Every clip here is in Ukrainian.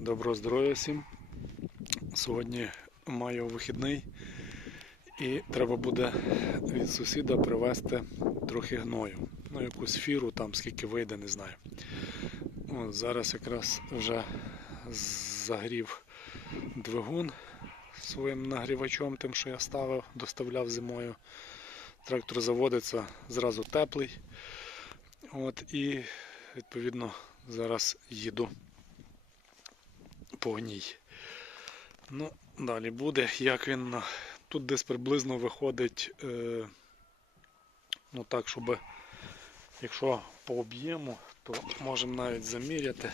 Доброго здоров'я всім. Сьогодні маю вихідний і треба буде від сусіда привезти трохи гною. Ну, якусь фіру, там скільки вийде, не знаю. От, зараз якраз вже загрів двигун своїм нагрівачом, тим, що я ставив, доставляв зимою. Трактор заводиться зразу теплий. От, і відповідно зараз їду по гній. Ну, далі буде, як він тут десь приблизно виходить, е, ну так, щоб якщо по об'єму, то можемо навіть заміряти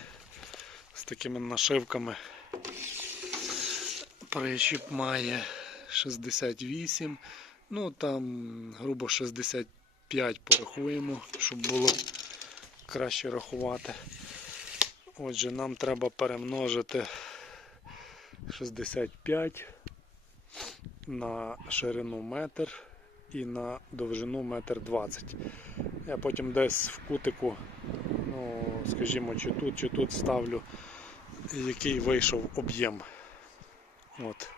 з такими нашивками. Причіп має 68, ну там грубо 65 порахуємо, щоб було краще рахувати. Отже, нам треба перемножити 65 на ширину метр і на довжину метр 20. Я потім десь в кутику, ну, скажімо, чи тут, чи тут ставлю, який вийшов об'єм. От.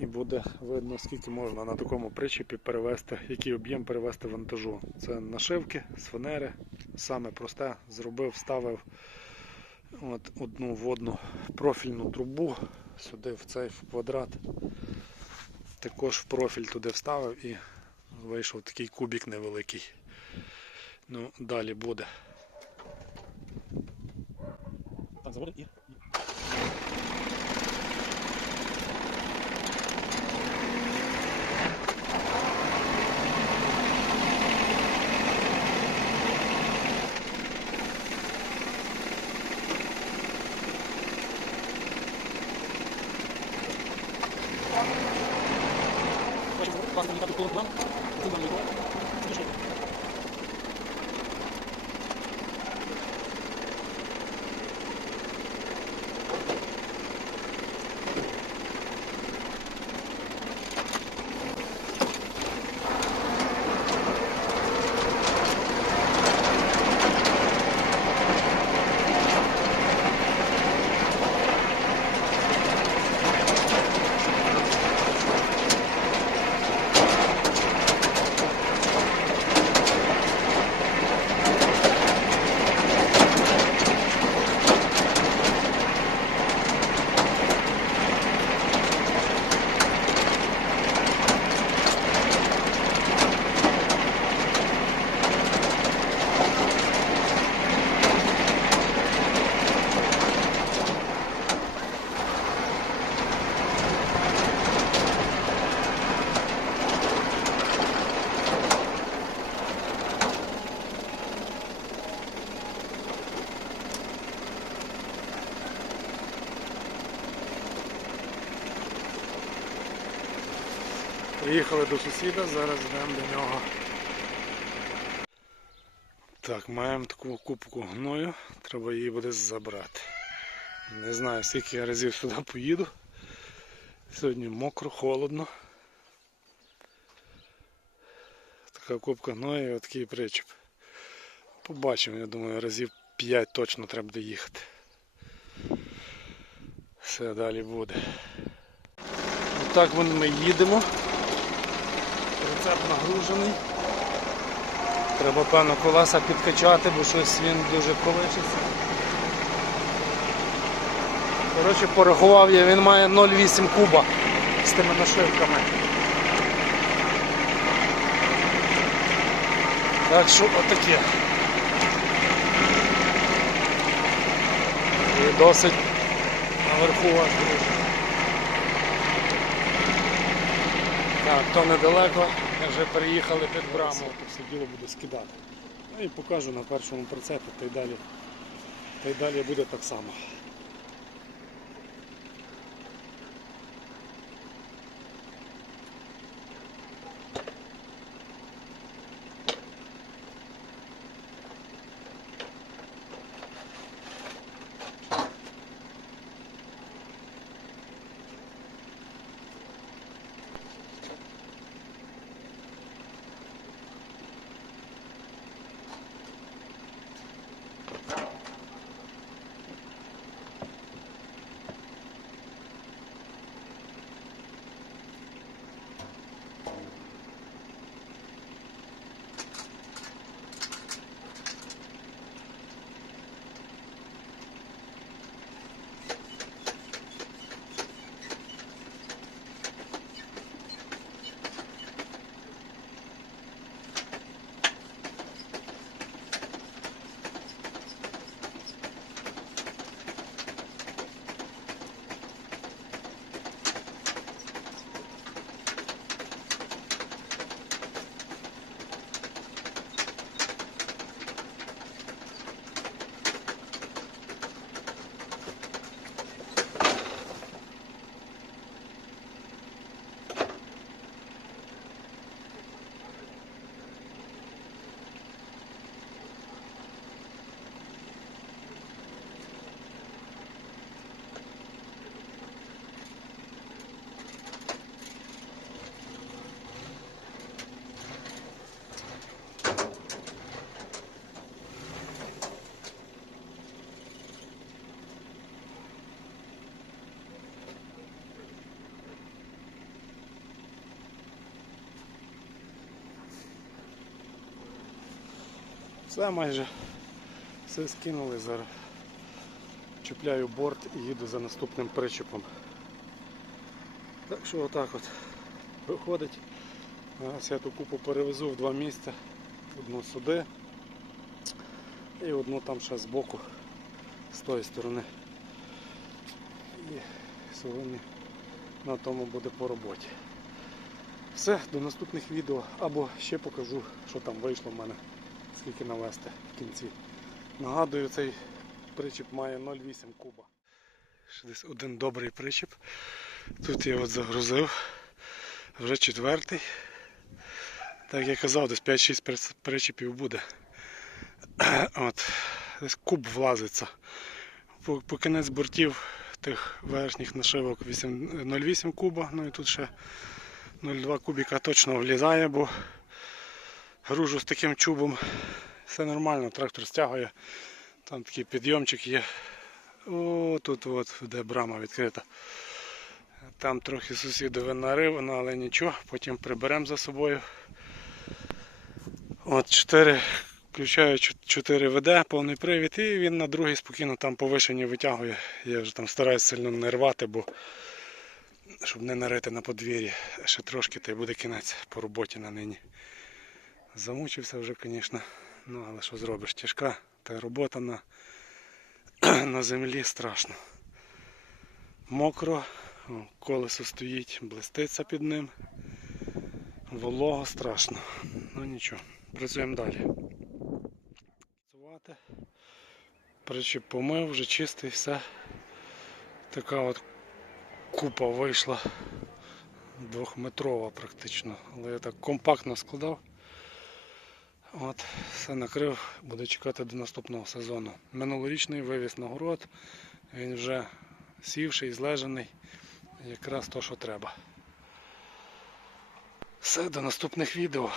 І буде видно, скільки можна на такому причепі перевести, який об'єм перевести вантажу. Це нашивки з саме просте, зробив, вставив от одну водну профільну трубу сюди в цей в квадрат. Також в профіль туди вставив і вийшов такий кубік невеликий. Ну, далі буде. Так, заводить і. Вас не коло план, це нам Приїхали до сусіда, зараз йдемо до нього. Так, маємо таку кубку гною, треба її буде забрати. Не знаю, скільки я разів сюди поїду. Сьогодні мокро, холодно. Така кубка гною і такий причіп. Побачимо, я думаю, разів 5 точно треба буде їхати. Все далі буде. Отак ми їдемо. Прицеп нагружений. Треба певно колеса підкачати, бо щось він дуже колишиться. Коротше, порахував я, він має 0,8 куба з тими нашивками. Так що отаке. І досить наверху аж дуже. Так, то недалеко, вже переїхали під браму, все діло буде скидати. Ну і покажу на першому прицепі, та й далі, та й далі буде так само. Все майже все скинули зараз. Чіпляю борт і їду за наступним причепом. Так що отак от виходить. Зараз я ту купу перевезу в два місця. Одну сюди і одну там ще збоку, з тої сторони. І сьогодні на тому буде по роботі. Все, до наступних відео. Або ще покажу, що там вийшло в мене, скільки навести в кінці. Нагадую, цей причіп має 0,8 куба. Ще десь один добрий причіп. Тут я от загрузив. Вже четвертий. Так я казав, десь 5-6 причіпів буде. От, десь куб влазиться. По, по кінець бортів тих верхніх нашивок 0,8 куба, ну і тут ще 0,2 кубіка точно влізає, бо гружу з таким чубом. Все нормально, трактор стягує. Там такий підйомчик є. О, тут от, де брама відкрита. Там трохи сусідове нарив, ну, але нічого, потім приберемо за собою. От 4, включаю 4 ВД, повний привід, і він на другий спокійно там повишення витягує. Я вже там стараюся сильно не рвати, бо щоб не нарити на подвір'ї. Ще трошки та й буде кінець по роботі на нині. Замучився вже, звісно. Ну, але що зробиш? Тяжка та робота на, на землі страшно. Мокро, колесо стоїть, блиститься під ним. Волого страшно. Ну нічого, працюємо далі. Причіп помив, вже чистий, все. Така от купа вийшла. Двохметрова практично. Але я так компактно складав. От, все накрив, буду чекати до наступного сезону. Минулорічний вивіз на город. Він вже сівший, злежений, Якраз то, що треба. Все, до наступних відео.